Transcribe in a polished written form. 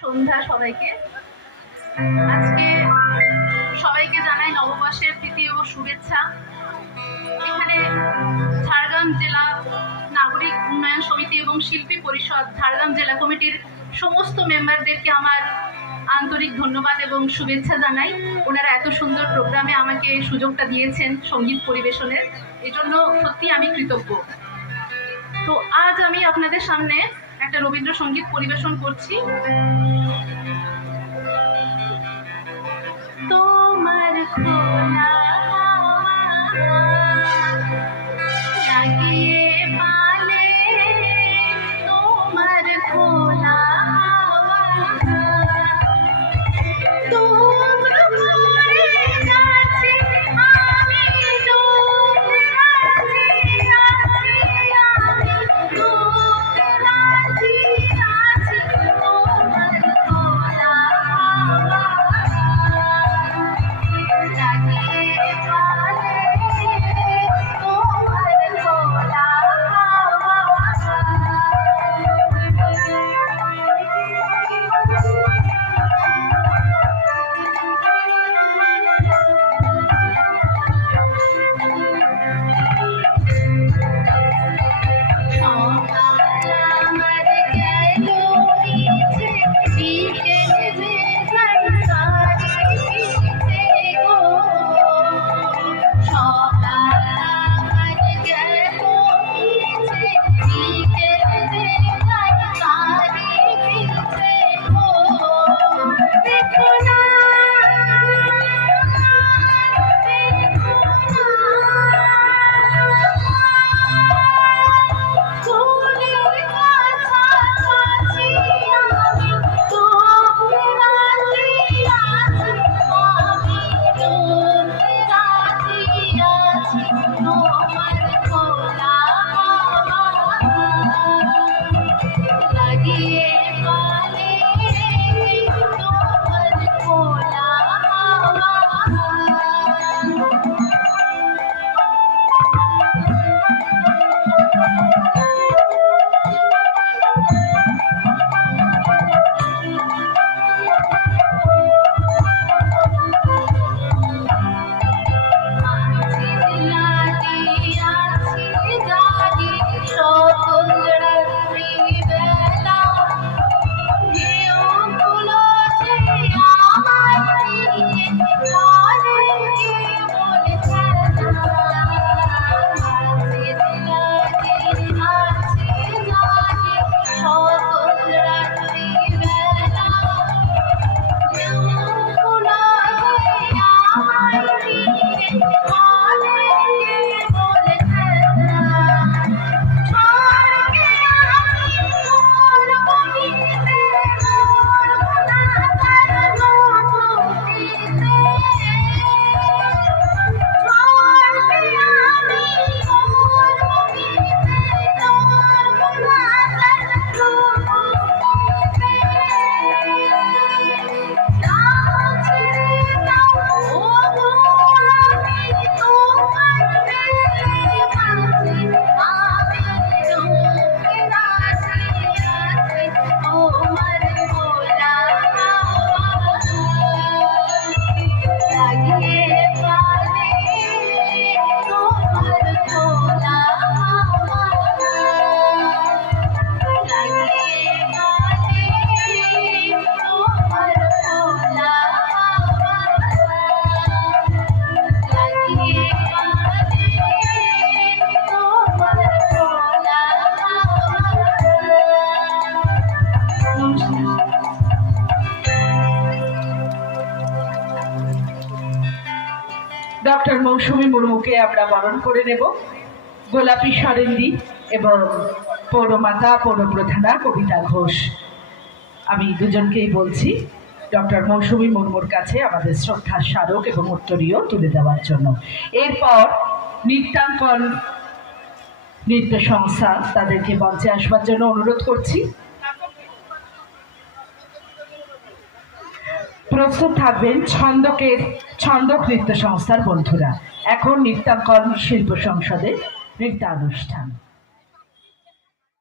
সন্ধ্যা সবাইকে। আজকে সবাইকে জানাই নববর্ষের প্রীতি ও শুভেচ্ছা। এখানে ঝাড়গ্রাম জেলা নাগরিক উন্নয়ন সমিতি এবং শিল্পী পরিষদ ঝাড়গ্রাম জেলা কমিটির সমস্ত মেম্বারদেরকে আমার আন্তরিক ধন্যবাদ এবং শুভেচ্ছা জানাই। ওনারা এত সুন্দর প্রোগ্রামে আমাকে সুযোগটা দিয়েছেন সঙ্গীত পরিবেশনের, এজন্য সত্যি আমি কৃতজ্ঞ। তো আজ আমি আপনাদের সামনে একটা রবীন্দ্রসঙ্গীত পরিবেশন করছি। তোমার খোলা লাগিয়ে পালে, তোমার খোলা ডক্টর মৌসুমী মুর্মুকে আমরা বরণ করে নেব। গোলাপী সরেন্দি এবং পৌরমাতা পৌরপ্রধানা কবিতা ঘোষ, আমি দুজনকেই বলছি ডক্টর মৌসুমী মুর্মুর কাছে আমাদের শ্রদ্ধার স্মারক এবং উত্তরীয় তুলে দেওয়ার জন্য। এরপর নৃত্যাঙ্কন নৃত্য সংস্থা তাদেরকে মঞ্চে আসবার জন্য অনুরোধ করছি। প্রস্তুত থাকবেন ছন্দক নৃত্য সংস্থার বন্ধুরা। এখন নৃত্যাঙ্কন শিল্প সংসদের নৃত্যানুষ্ঠান।